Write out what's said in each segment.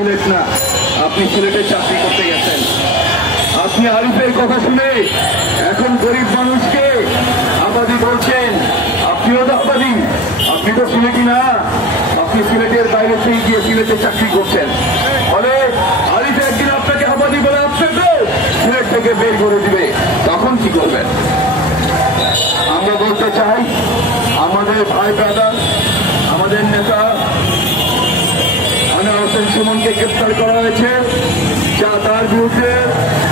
সিলেট না, আপনি সিলেটে চাকরি করতে গেছেন। আপনি আরিফের কথা শুনে এখন গরিব মানুষকে আবাদি বলছেন। আপনিও তো আবাদি, আপনি তো সিলেটি না, আপনি সিলেটের বাইরে থেকে গিয়ে সিলেটে চাকরি করছেন। ফলে আরিফ একদিন আপনাকে আবাদি বলে আপনাকে সিলেট থেকে বের করে দিবে, তখন কি করবেন? আমরা বলতে চাই, আমাদের ভাই ব্রাদার, আমাদের নেতা আনোয়ার হোসেন সুমনকে গ্রেপ্তার করা হয়েছে, যা তার বিরুদ্ধে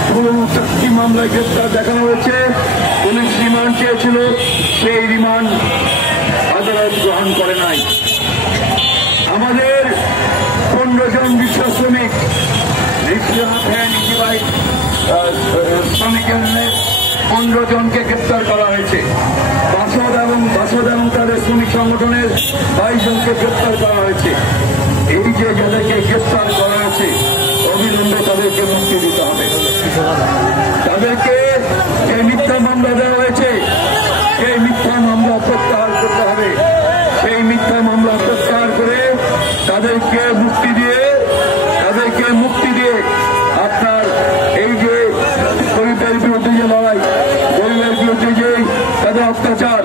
4টি মামলায় গ্রেপ্তার দেখানো হয়েছে। পুলিশ রিমান্ড চেয়েছিল, সেই রিমান্ড আদালত গ্রহণ করে নাই। আমাদের 15 জন রিক্সা শ্রমিক, রিক্সা ভ্যান ইজিবাইক শ্রমিকের 15 জনকে গ্রেপ্তার করা হয়েছে। বাসদ এবং তাদের শ্রমিক সংগঠনের 22 জনকে গ্রেপ্তার করা হয়েছে। এই যে যাদেরকে গ্রেপ্তার করা হয়েছে, অবিলম্বে তাদেরকে মুক্তি দিতে হবে। তাদেরকে যে মিথ্যা মামলা দেওয়া হয়েছে, সেই মিথ্যা মামলা প্রত্যাহার করতে হবে। সেই মিথ্যা মামলা প্রত্যাহার করে তাদেরকে মুক্তি দিয়ে আপনার এই যে গরিবের বিরুদ্ধে যে লড়াই, গরিবের বিরুদ্ধে যে তাদের অত্যাচার,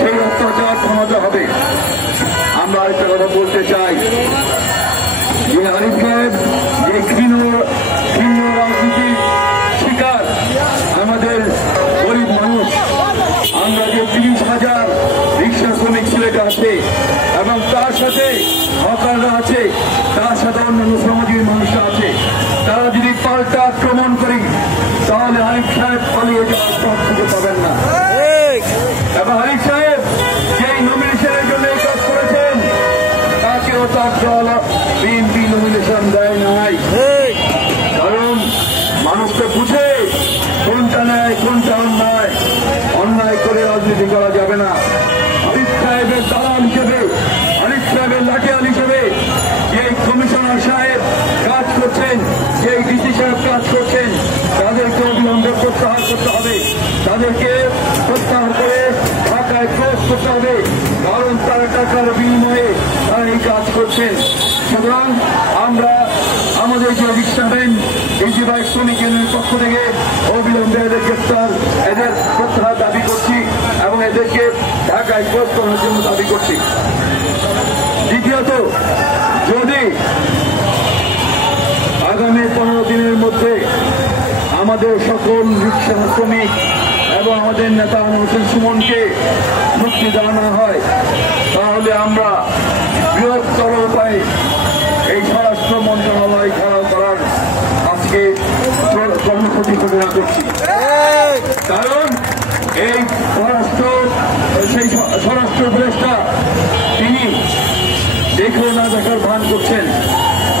সেই অত্যাচার থামাতে হবে। আমরা আরেকটা কথা বলতে চাই যে আরিফ সাহেব যে ঘৃণ্য রাজনীতির শিকার আমাদের গরিব মানুষ, আমরা যে 30,000 রিক্সা শ্রমিক সিলেটে আছে এবং তার সাথে হকাররা আছে, তার সাথে অন্যান্য শ্রমজীবী মানুষরা আছে, তারা যদি পাল্টা আক্রমণ করি তাহলে আরিফ সাহেব পালিয়ে যাওয়ার পথ খুঁজে পাবেন না। এবং আরিফ সাহেব যেই নমিনেশনের জন্য এই কাজ করেছেন, তাকেও তার দল বিএনপি নমিনেশন দেয় নাই। কারণ মানুষ তো বুঝে কোনটা ন্যায় কোনটা অন্যায়। অন্যায় করে রাজনীতি করা যাবে না। আরিফ সাহেবের দালাল হিসেবে, আরিফ সাহেবের লাঠিয়াল হিসেবে যে কমিশনার সাহেব কাজ করছেন, যে ডিসি সাহেব কাজ করছেন, তাদেরকে অবিলম্বে প্রত্যাহার করতে হবে। তাদেরকে প্রত্যাহার করে ঢাকায় ক্লোজ করতে হবে, কারণ তারা টাকার বিনিময়ে তারা এই কাজ করছেন। সুতরাং আমরা আমাদের যে রিক্সা ভ্যান ইজিবাইক শ্রমিক ইউনিয়নের পক্ষ থেকে অবিলম্বে এদের গ্রেপ্তার, এদের প্রত্যাহার দাবি করছি এবং এদেরকে ঢাকায় ক্লোজ করার জন্য দাবি করছি। দ্বিতীয়ত, যদি আগামী 15 দিনের মধ্যে আমাদের সকল রিক্সা শ্রমিক এবং আমাদের নেতা আনোয়ার হোসেন সুমনকে মুক্তি দেওয়া না হয়, তাহলে আমরা বৃহত্তর উপায়ে এই স্বরাষ্ট্র মন্ত্রণালয় ঘেরাও করার আজকে কর্মসূচি ঘোষণা করছি। কারণ এই স্বরাষ্ট্র উপদেষ্টা তিনি দেখেও না দেখার ভান করছেন।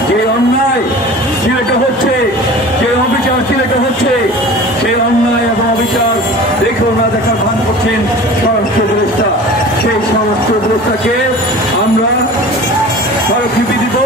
যে অন্যায় সিলেটে হচ্ছে, যে অবিচার সিলেটে হচ্ছে, সেই অন্যায় এবং অবিচার দেখেও না দেখার ভান করছেন স্বরাষ্ট্র উপদেষ্টা। সেই স্বরাষ্ট্র উপদেষ্টাকে আমরা স্মারকলিপি দিব